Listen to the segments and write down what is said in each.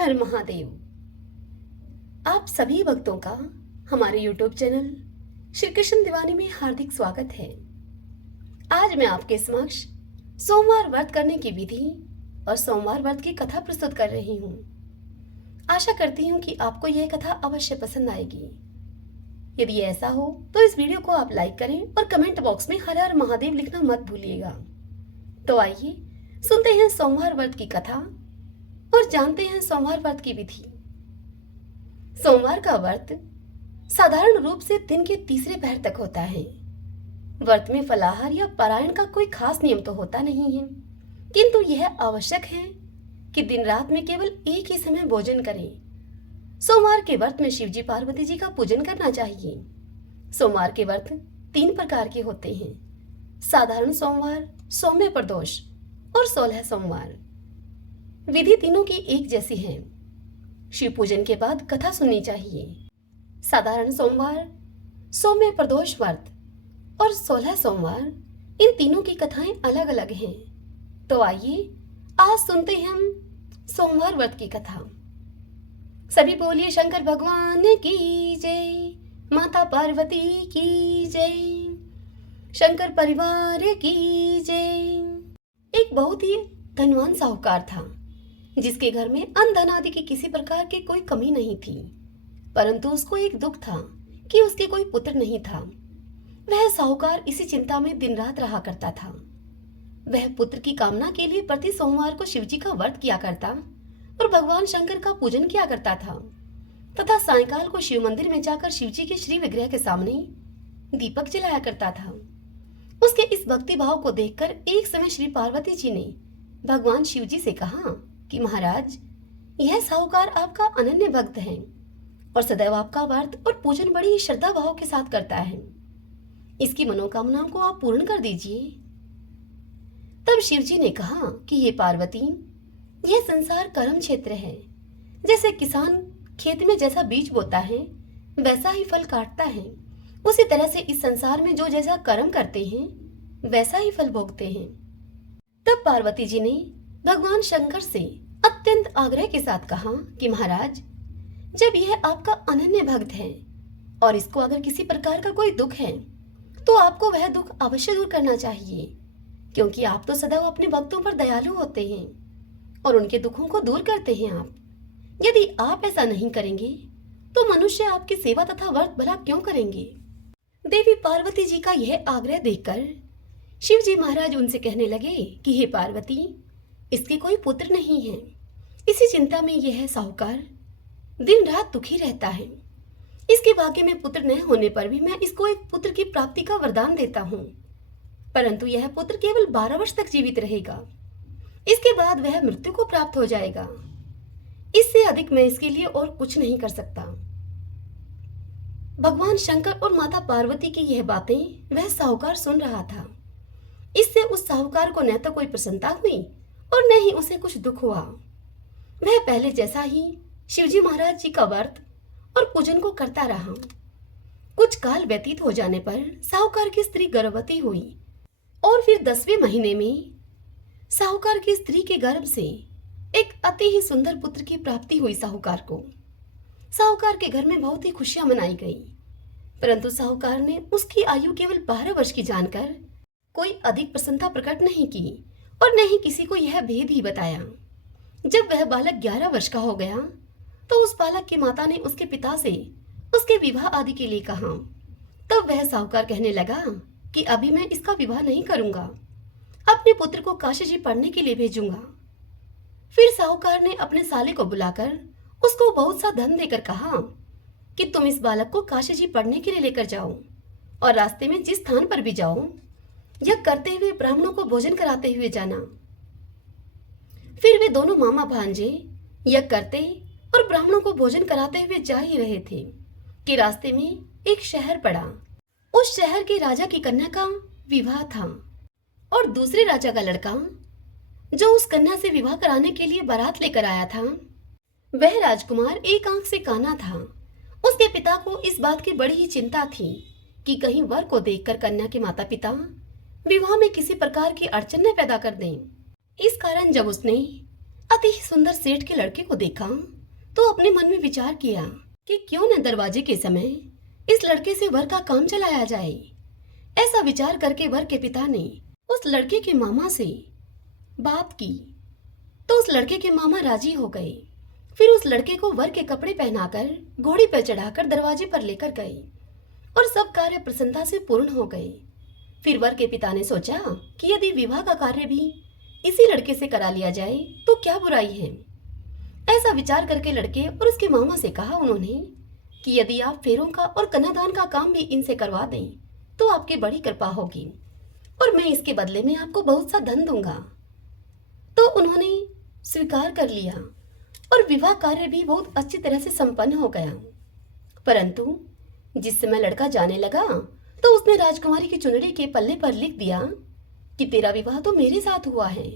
हर महादेव। आप सभी भक्तों का हमारे YouTube चैनल श्री कृष्ण दीवानी में हार्दिक स्वागत है। आज मैं आपके समक्ष सोमवार व्रत करने की विधि और सोमवार व्रत की कथा प्रस्तुत कर रही हूँ। आशा करती हूँ कि आपको यह कथा अवश्य पसंद आएगी। यदि ऐसा हो तो इस वीडियो को आप लाइक करें और कमेंट बॉक्स में हर हर महादेव लिखना मत भूलिएगा। तो आइए सुनते हैं सोमवार व्रत की कथा और जानते हैं सोमवार व्रत की विधि। सोमवार का व्रत साधारण रूप से दिन के तीसरे पहर तक होता है। व्रत में फलाहार या पारायण का कोई खास नियम तो होता नहीं है, किंतु यह आवश्यक है कि दिन रात में केवल एक ही समय भोजन करें। सोमवार के व्रत में शिवजी पार्वती जी का पूजन करना चाहिए। सोमवार के व्रत 3 प्रकार के होते हैं: साधारण सोमवार, सौम्य प्रदोष और 16 सोमवार। विधि तीनों की एक जैसी है। शिव पूजन के बाद कथा सुननी चाहिए। साधारण सोमवार, सौम्य प्रदोष व्रत और 16 सोमवार, इन तीनों की कथाएं अलग अलग हैं। तो आइए आज सुनते हैं हम सोमवार व्रत की कथा। सभी बोलिए शंकर भगवान की जय, माता पार्वती की जय, शंकर परिवार की जय। एक बहुत ही धनवान साहूकार था जिसके घर में अन्न धन आदि की किसी प्रकार की कोई कमी नहीं थी, परंतु उसको एक दुख था कि उसके कोई पुत्र नहीं था। वह साहूकार इसी चिंता में दिन रात रहा करता था। वह पुत्र की कामना के लिए प्रति सोमवार को शिवजी का व्रत किया करता और भगवान शंकर का पूजन किया करता था तथा सायंकाल को शिव मंदिर में जाकर शिवजी के श्री विग्रह के सामने दीपक जलाया करता था। उसके इस भक्ति भाव को देखकर एक समय श्री पार्वती जी ने भगवान शिवजी से कहा कि महाराज, यह साहूकार आपका अनन्य भक्त है और सदैव आपका व्रत और पूजन बड़ी ही श्रद्धा भाव के साथ करता है। इसकी मनोकामनाओं को आप पूर्ण कर दीजिए। तब शिवजी ने कहा कि हे पार्वती, यह संसार कर्म क्षेत्र है। जैसे किसान खेत में जैसा बीज बोता है वैसा ही फल काटता है, उसी तरह से इस संसार में जो जैसा कर्म करते हैं वैसा ही फल भोगते हैं। तब पार्वती जी ने भगवान शंकर से अत्यंत आग्रह के साथ कहा कि महाराज, जब यह आपका अनन्य भक्त है और इसको अगर किसी प्रकार का कोई दुख है तो आपको वह दुख अवश्य दूर करना चाहिए, क्योंकि आप तो सदैव अपने भक्तों पर दयालु होते हैं और उनके दुखों को दूर करते हैं आप। यदि आप ऐसा नहीं करेंगे तो मनुष्य आपकी सेवा तथा व्रत भला क्यों करेंगे। देवी पार्वती जी का यह आग्रह देखकर शिव जी महाराज उनसे कहने लगे कि हे पार्वती, इसके कोई पुत्र नहीं है। इसी चिंता में यह साहूकार दिन रात दुखी रहता है। इसके भाग्य में पुत्र न होने पर भी मैं इसको एक पुत्र की प्राप्ति का वरदान देता हूँ, परंतु यह पुत्र केवल 12 वर्ष तक जीवित रहेगा। इसके बाद वह मृत्यु को प्राप्त हो जाएगा। इससे अधिक मैं इसके लिए और कुछ नहीं कर सकता। भगवान शंकर और माता पार्वती की यह बातें वह साहूकार सुन रहा था। इससे उस साहूकार को न तो कोई प्रसन्नता हुई और न ही उसे कुछ दुख हुआ। वह पहले जैसा ही शिवजी महाराज जी का व्रत और पूजन को करता रहा। कुछ काल व्यतीत हो जाने पर साहूकार की स्त्री गर्भवती हुई और फिर 10वें महीने में साहूकार की स्त्री के गर्भ से एक अति ही सुंदर पुत्र की प्राप्ति हुई साहूकार को। साहूकार के घर में बहुत ही खुशियां मनाई गई, परंतु साहूकार ने उसकी आयु केवल 12 वर्ष की जानकर कोई अधिक प्रसन्नता प्रकट नहीं की और न ही किसी को यह भेद ही बताया। जब वह बालक 11 वर्ष का हो गया तो उस बालक की माता ने उसके पिता से उसके विवाह आदि के लिए कहा। तब वह साहूकार कहने लगा कि अभी मैं इसका विवाह नहीं करूंगा, अपने पुत्र को काशी जी पढ़ने के लिए भेजूंगा। फिर साहूकार ने अपने साले को बुलाकर उसको बहुत सा धन देकर कहा कि तुम इस बालक को काशी जी पढ़ने के लिए लेकर जाओ और रास्ते में जिस स्थान पर भी जाओ यज्ञ करते हुए ब्राह्मणों को भोजन कराते हुए जाना। फिर वे दोनों मामा भांजे यज्ञ करते और ब्राह्मणों को भोजन कराते हुए जा ही रहे थे कि रास्ते में एक शहर पड़ा। उस शहर के राजा की कन्या का विवाह था और दूसरे राजा का लड़का जो उस कन्या से विवाह कराने के लिए बारात लेकर आया था, वह राजकुमार एक आंख से काना था। उसके पिता को इस बात की बड़ी ही चिंता थी कि कहीं वर को देखकर कन्या के माता पिता विवाह में किसी प्रकार की अड़चन न पैदा कर दें। इस कारण जब उसने अति ही सुंदर सेठ के लड़के को देखा तो अपने मन में विचार किया कि क्यों न दरवाजे के समय इस लड़के से वर का काम चलाया जाए। ऐसा विचार करके वर के पिता ने उस लड़के के मामा से बात की तो उस लड़के के मामा राजी हो गए। फिर उस लड़के को वर के कपड़े पहनाकर घोड़ी पर चढ़ाकर दरवाजे पर लेकर गए और सब कार्य प्रसन्नता से पूर्ण हो गए। फिर वर के पिता ने सोचा कि यदि विवाह का कार्य भी इसी लड़के से करा लिया जाए तो क्या बुराई है। ऐसा विचार करके लड़के और उसके मामा से कहा उन्होंने कि यदि आप फेरों का और कन्यादान का काम भी इनसे करवा दें तो आपकी बड़ी कृपा होगी और मैं इसके बदले में आपको बहुत सा धन दूंगा। तो उन्होंने स्वीकार कर लिया और विवाह कार्य भी बहुत अच्छी तरह से संपन्न हो गया। परंतु जिस समय लड़का जाने लगा तो उसने राजकुमारी की चुनरी के पल्ले पर लिख दिया कि तेरा विवाह तो मेरे साथ हुआ है,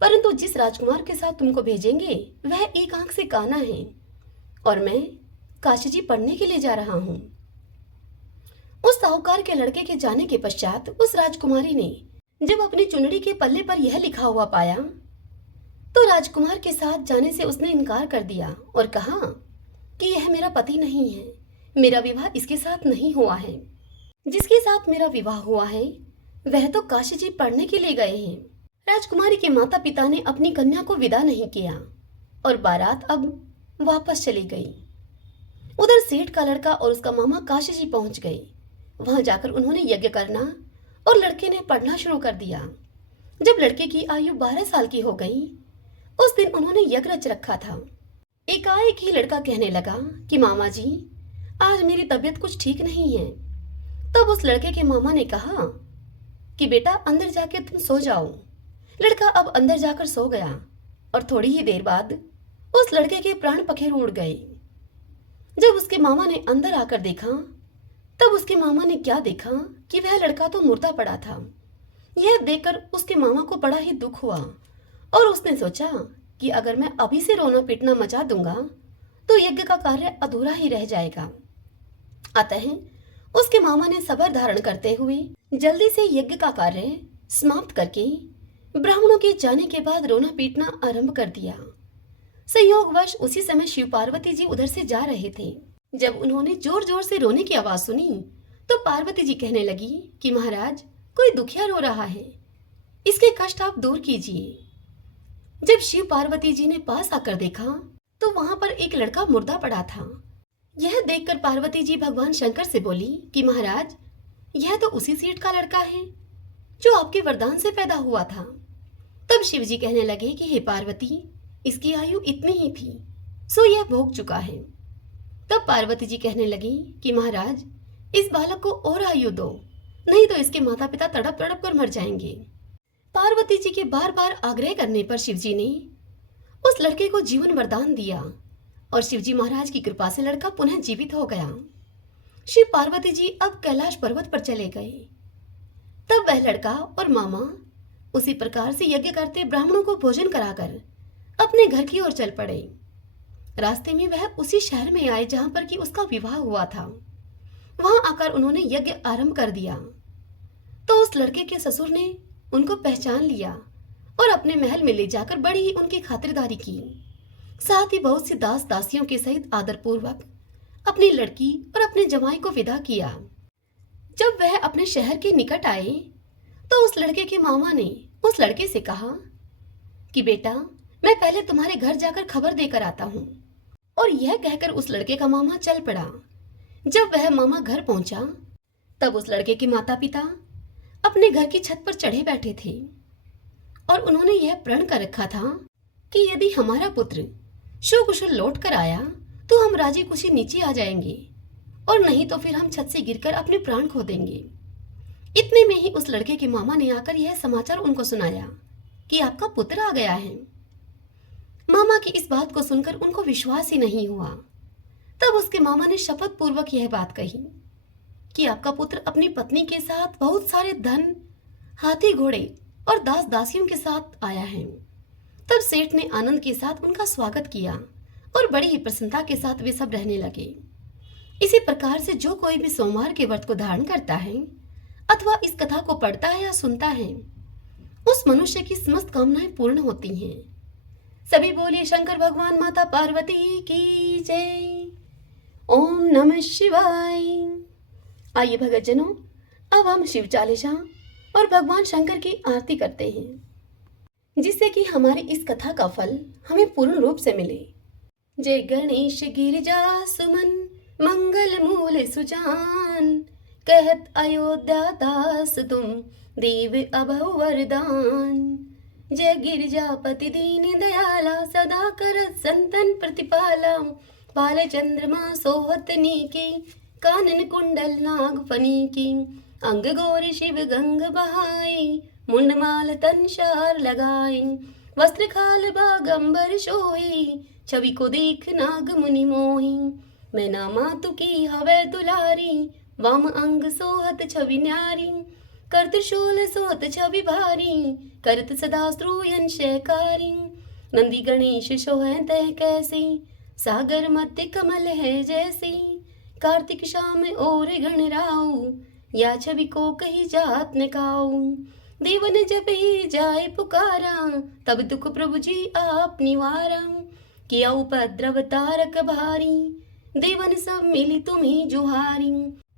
परंतु जिस राजकुमार के साथ तुमको भेजेंगे वह एक आंख से काना है और मैं काशी जी पढ़ने के लिए जा रहा हूँ। उस साहूकार के लड़के के जाने के पश्चात उस राजकुमारी ने जब अपनी चुनरी के पल्ले पर यह लिखा हुआ पाया तो राजकुमार के साथ जाने से उसने इनकार कर दिया और कहा कि यह मेरा पति नहीं है, मेरा विवाह इसके साथ नहीं हुआ है। जिसके साथ मेरा विवाह हुआ है वह तो काशी जी पढ़ने के लिए गए हैं। राजकुमारी के माता पिता ने अपनी कन्या को विदा नहीं किया और बारात अब वापस चली गई। उधर सेठ का लड़का और उसका मामा काशी जी पहुंच गए। वहां जाकर उन्होंने यज्ञ करना और लड़के ने पढ़ना शुरू कर दिया। जब लड़के की आयु 12 साल की हो गई उस दिन उन्होंने यज्ञ रच रखा था। एकाएक ही लड़का कहने लगा कि मामा जी आज मेरी तबीयत कुछ ठीक नहीं है। तब उस लड़के के मामा ने कहा कि बेटा अंदर जाके तुम सो जाओ। लड़का अब अंदर जाकर सो गया और थोड़ी ही देर बाद उस लड़के के प्राण पखेरु उड़ गए। जब उसके मामा ने अंदर आकर देखा तब उसके मामा ने क्या देखा कि वह लड़का तो मुर्दा पड़ा था। यह देखकर उसके मामा को बड़ा ही दुख हुआ और उसने सोचा कि अगर मैं अभी से रोना पीटना मचा दूंगा तो यज्ञ का कार्य अधूरा ही रह जाएगा। अतः उसके मामा ने सब्र धारण करते हुए जल्दी से यज्ञ का कार्य समाप्त करके ब्राह्मणों के जाने के बाद रोना पीटना आरंभ कर दिया। संयोगवश उसी समय शिव पार्वती जी उधर से जा रहे थे। जब उन्होंने जोर जोर से रोने की आवाज सुनी तो पार्वती जी कहने लगी कि महाराज कोई दुखिया रो रहा है, इसके कष्ट आप दूर कीजिए। जब शिव पार्वती जी ने पास आकर देखा तो वहां पर एक लड़का मुर्दा पड़ा था। यह देखकर पार्वती जी भगवान शंकर से बोली कि महाराज यह तो उसी सेठ का लड़का है जो आपके वरदान से पैदा हुआ था। तब शिव जी कहने लगे कि हे पार्वती इसकी आयु इतनी ही थी सो यह भोग चुका है। तब पार्वती जी कहने लगी कि महाराज इस बालक को और आयु दो, नहीं तो इसके माता पिता तड़प तड़प कर मर जाएंगे। पार्वती जी के बार बार आग्रह करने पर शिव जी ने उस लड़के को जीवन वरदान दिया और शिवजी महाराज की कृपा से लड़का पुनः जीवित हो गया। शिव पार्वती जी अब कैलाश पर्वत पर चले गए। तब वह लड़का और मामा उसी प्रकार से यज्ञ करते ब्राह्मणों को भोजन कराकर अपने घर की ओर चल पड़े। रास्ते में वह उसी शहर में आए जहां पर कि उसका विवाह हुआ था। वहां आकर उन्होंने यज्ञ आरंभ कर दिया तो उस लड़के के ससुर ने उनको पहचान लिया और अपने महल में ले जाकर बड़ी ही उनकी खातिरदारी की। साथ ही बहुत सी दास दासियों के सहित आदरपूर्वक अपनी लड़की और अपने जमाई को विदा किया। जब वह अपने शहर के निकट आए तो उस लड़के के मामा ने उस लड़के से कहा कि बेटा मैं पहले तुम्हारे घर जाकर खबर देकर आता हूँ। और यह कहकर उस लड़के का मामा चल पड़ा। जब वह मामा घर पहुंचा तब उस लड़के के माता पिता अपने घर की छत पर चढ़े बैठे थे और उन्होंने यह प्रण कर रखा था कि यदि हमारा पुत्र कुशल लौट कर आया तो हम राजी खुशी नीचे आ जाएंगे और नहीं तो फिर हम छत से गिरकर अपने प्राण खो देंगे। इतने में ही उस लड़के के मामा ने आकर यह समाचार उनको सुनाया कि आपका पुत्र आ गया है। मामा की इस बात को सुनकर उनको विश्वास ही नहीं हुआ। तब उसके मामा ने शपथ पूर्वक यह बात कही कि आपका पुत्र अपनी पत्नी के साथ बहुत सारे धन, हाथी घोड़े और दास दासियों के साथ आया है। तब सेठ ने आनंद के साथ उनका स्वागत किया और बड़ी ही प्रसन्नता के साथ वे सब रहने लगे। इसी प्रकार से जो कोई भी सोमवार के व्रत को धारण करता है अथवा इस कथा को पढ़ता है या सुनता है उस मनुष्य की समस्त कामनाएं पूर्ण होती हैं। सभी बोलिए शंकर भगवान माता पार्वती की जय। ओम नमः शिवाय। आइए भगतजनों, अब हम शिव चालीसा और भगवान शंकर की आरती करते हैं, जिससे कि हमारी इस कथा का फल हमें पूर्ण रूप से मिले। जय गणेश गिरिजा सुमन मंगल मूल सुजान, कहत अयोध्या दास तुम देव अभव वरदान। जय गिरिजापति दीन दयाला, सदा करत संतन प्रतिपाला। बाल चंद्रमा सोहत नीकी, कानन कुंडल नाग फनी की। अंग गौरी शिव गंग बहाई, मुंडमाल तन शार लगाई। वस्त्र खाल बागंबर शोही, छवि को देख नाग मुनि मोही। मैं ना मातु की हवे दुलारी, वाम अंग सोहत छवि न्यारी। कर त्रिशूल सोहत छवि भारी, करत सदा स्त्रूयन शयकारी। नंदी गणेश शोहै तह कैसी, सागर मध्य कमल है जैसी। कार्तिक शाम और गण राऊ, या छवि को कही जात न काऊ। देवन जब ही जाए पुकारा, तब दुख प्रभु जी आप निवारा। किया उपद्रव तारक भारी, देवन सब मिली तुम्हें जुहारी।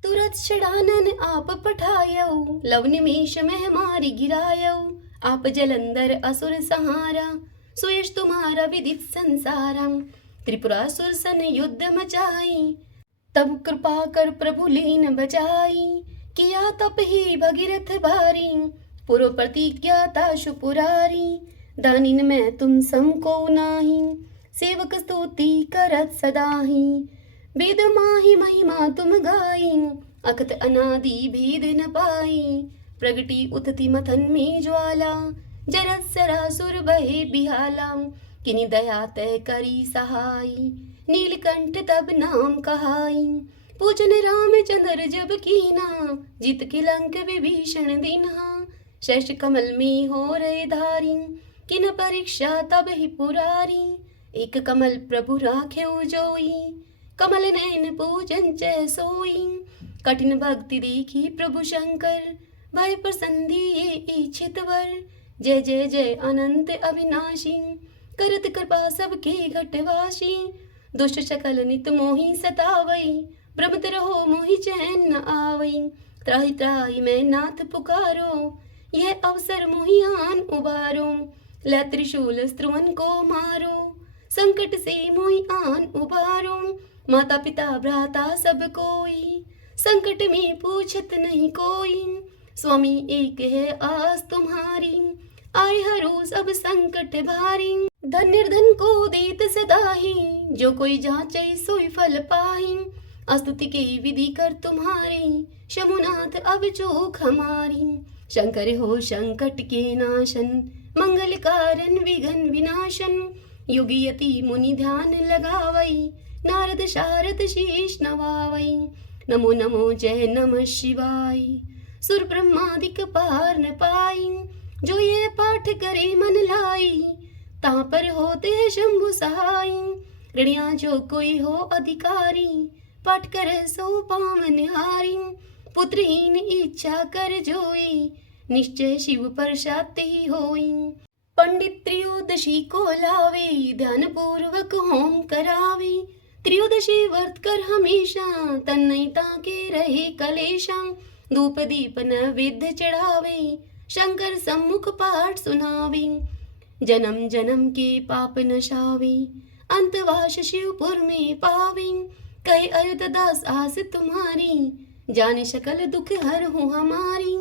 तुरत षडानन आप पठायऊ, लव निमेष में मारी गिरायऊ। आप जलंधर असुर सहारा, सुयश तुम्हारा विदित संसारा। त्रिपुरासुर सन युद्ध मचाई, तब कृपा कर प्रभु लीन बचाई। किया तप ही भगीरथ भारी, पूर्व प्रतिज्ञा ताशु पुरारी। दानिन में तुम सम को नाही, सेवक स्तुति करत सदाही। वेद माही महिमा तुम गाई, अकत अनादि भेद न पाई। प्रगति उतति मथन में ज्वाला, जरत सरासुर बहे बिहाला। किनि दया तय करी सहाय, नीलकंठ तब नाम कहाई। पूजन रामचंद्र जब कीना, जीत के लंक विभीषण दीन्हा। शेष कमल में हो रहे धारी, किन परीक्षा तब ही पुरारी। एक कमल प्रभु राखे जोई, कमल नयन पूजन जय सोई। कठिन भक्ति देखी प्रभु शंकर, भय प्रसन्न ये इच्छित वर। जय जय जय अनंत अविनाशी, करत कृपा सबके घटवासी। दुष्ट सकल नित मोहि सतावई, भ्रमत रहो मोहि चैन न आवई। त्राहि त्राहि मैं नाथ पुकारो, यह अवसर मोहि आन उबारो। लै त्रिशूल स्त्रुवन को मारो, संकट से मोहि आन उबारो। माता पिता भ्राता सब कोई, संकट में पूछत नहीं कोई। स्वामी एक है आस तुम्हारी, आए हरो सब संकट भारी। धन निर्धन को देत सदाही, जो कोई जांचे सोई फल पाही। स्तुति के विधि कर तुम्हारी, शमुनाथ अब चूक हमारी। शंकर हो संकट के नाशन, मंगल कारण विघ्न विनाशन। योगी यति मुनि ध्यान लगावई, नारद शारद शीश नवावई। नमो नमो जय नमः शिवाय, सुर ब्रह्मादिक पार न पाई। जो ये पाठ करे मन लाई, ता पर होते हैं शंभु सहाय। ऋणिया जो कोई हो अधिकारी, पाठ कर सो पावन हारी। पुत्रहीन इच्छा कर जोई, निश्चय शिव प्रसाद ही होई। पंडित त्रयोदशी को लावे, ध्यान पूर्वक होम करावे। त्रयोदशी व्रत कर हमेशा, तन्नयता के रहे कलेशा। धूप दीप नैवेद्य चढ़ावे, शंकर सम्मुख पाठ सुनावे। जन्म जन्म के पाप नशावे, अंतवास शिवपुर में पावे। कहे अयुध दास आस तुम्हारी, जाने सकल दुख हर हो हमारी।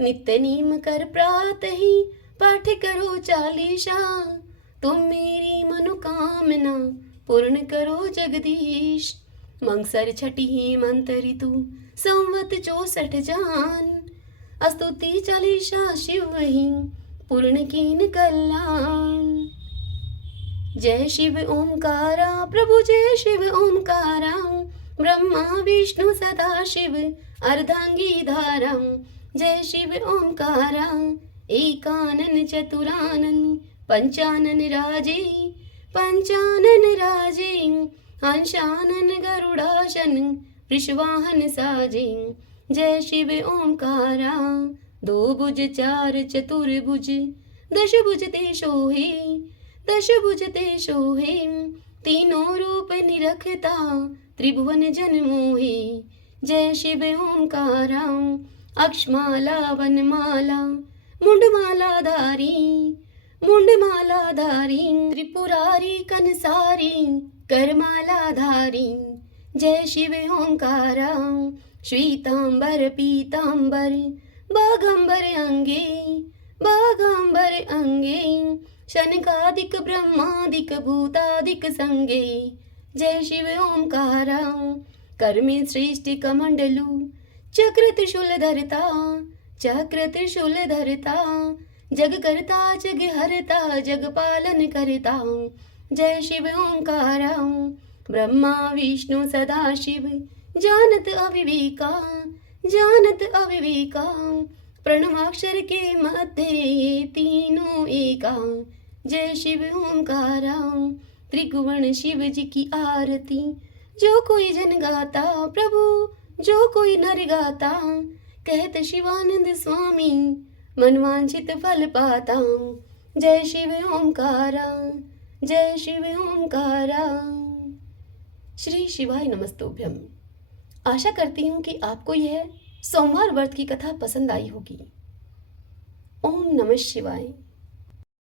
नित्य नीम कर प्रात ही, पाठ करो चालीसा। तुम मेरी मनोकामना पूर्ण करो जगदीश। मंगसर छठी हेमंत ऋतु, संवत 64 जान। स्तुति चालीसा शिव ही, पूर्ण कीन कल्याण। जय शिव ओमकारा, प्रभु जय शिव ओमकारा। ब्रह्मा विष्णु सदा शिव, अर्धांगी धारा। जय शिव ओमकारा, एकानन चतुरानन। पंचानन राजे, पंचानन राजे। हंसानन गरुड़ासन, वृषवाहन साजे। जय शिव ओमकारा, दो भुज चार चतुर्भुज। दश भुज ते सोहे, दशभुज ते सोहे, तीनों रूप निरखता, त्रिभुवन जन मोहे। जय शिव ओंकारा, अक्षमाला वनमाला, मुंडमाला धारी, मुंडमाला धारी, त्रिपुरारी कनसारी, करमाला धारी। जय शिव ओंकारा, श्वेतांबर पीतांबर, बागंबर अंगे, बागंबर अंगे, शनकादिक ब्रह्मादिक भूतादिक संगे। जय शिव ओंकारा, कर में श्रेष्ठ कमंडलू, चक्र त्रिशूल धरता, चक्र त्रिशूल धरता, जग करता जग हरता, जग पालन करता। जय शिव ओंकारा, ब्रह्मा विष्णु सदा शिव, जानत अविवेका, जानत अविवेका, प्रणवाक्षर के मध्य ये तीनों एका। जय शिव ओंकारा, त्रिभुवन शिव जी की आरती, जो कोई जन गाता प्रभु, जो कोई नर गाता, कहत शिवानंद स्वामी, मनवांछित फल पाता। जय शिव ओंकारा, जय शिव ओंकारा। श्री शिवाय नमस्तुभ्यम। आशा करती हूँ कि आपको यह सोमवार व्रत की कथा पसंद आई होगी। ओम नमः शिवाय।